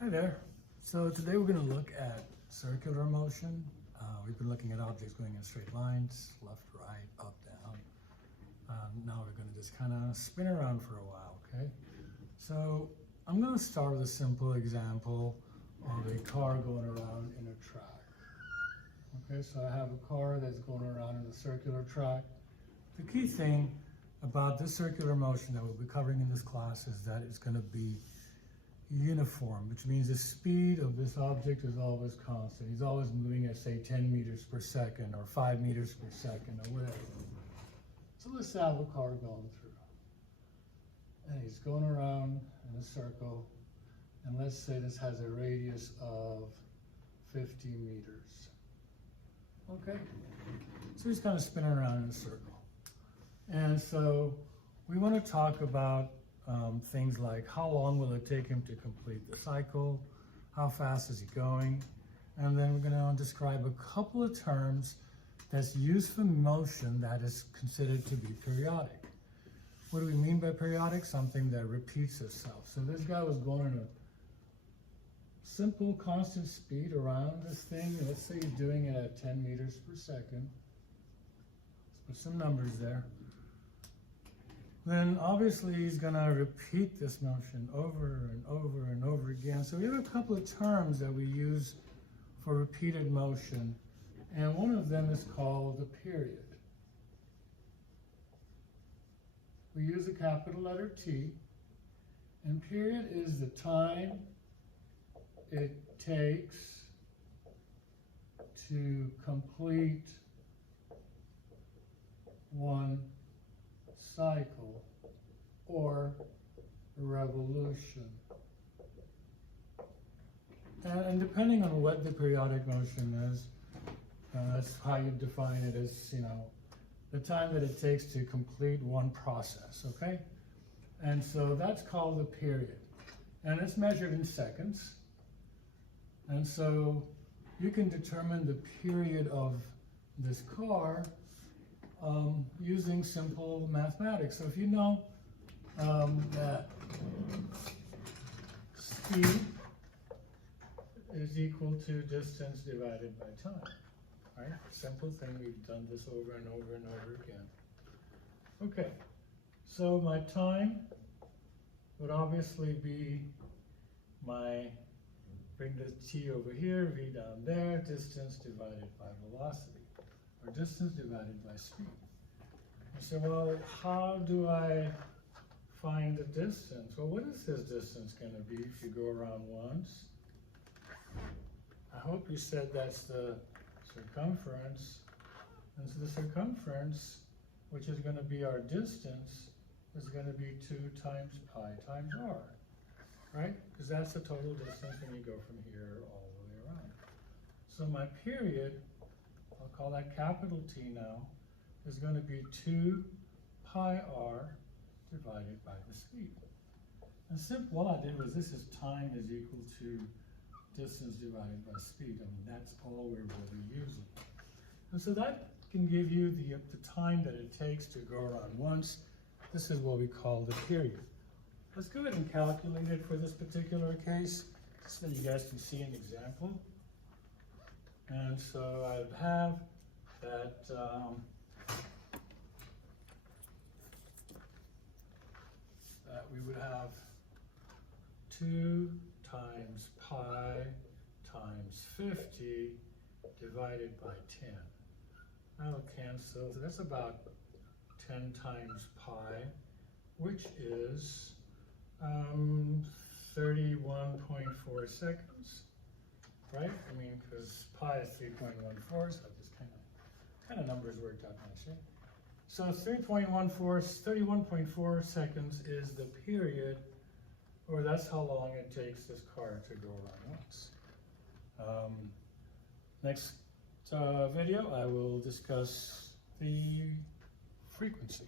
Hi there. So today we're going to look at circular motion. We've been looking at objects going in straight lines, left, right, up, down. Now we're going to just kind of spin around for a while, okay? So I'm going to start with a simple example of a car going around in a track. Okay, so I have a car that's going around in a circular track. The key thing about this circular motion that we'll be covering in this class is that it's going to be uniform, which means the speed of this object is always constant. He's always moving at, say, 10 meters per second or 5 meters per second or whatever. So let's have a car going through. And he's going around in a circle. And let's say this has a radius of 50 meters. Okay? So he's kind of spinning around in a circle. And so we want to talk about things like how long will it take him to complete the cycle, how fast is he going, and then we're going to describe a couple of terms that's used for motion that is considered to be periodic. What do we mean by periodic? Something that repeats itself. So this guy was going at a simple constant speed around this thing. Let's say he's doing it at 10 meters per second. Let's put some numbers there. Then obviously he's going to repeat this motion over and over and over again. So we have a couple of terms that we use for repeated motion, and one of them is called the period. We use a capital letter T, and period is the time it takes to complete one cycle or revolution. And depending on what the periodic motion is, that's how you define it as, the time that it takes to complete one process, okay? And so that's called the period. And it's measured in seconds. And so you can determine the period of this car using simple mathematics. So if you know that speed is equal to distance divided by time, right? Simple thing, we've done this over and over and over again. Okay, so my time would obviously be bring the t over here, v down there, distance divided by velocity, or distance divided by speed. You say, well, how do I find the distance? Well, what is this distance going to be if you go around once? I hope you said that's the circumference. And so the circumference, which is going to be our distance, is going to be 2 times pi times r, right? Because that's the total distance when you go from here all the way around. So my period, I'll call that capital T now, is going to be 2 pi r divided by the speed. And simple, what I did was this is time is equal to distance divided by speed. I mean, that's all we're really using. And so that can give you the time that it takes to go around once. This is what we call the period. Let's go ahead and calculate it for this particular case so that you guys can see an example. And so I would have that we would have 2 times pi times 50 divided by 10. That'll cancel, so that's about 10 times pi, which is 31.4 seconds, right? I mean, because pi is 3.14, so just kind of numbers worked out nicely. So 31.4 seconds is the period, or that's how long it takes this car to go around once. Next video, I will discuss the frequency.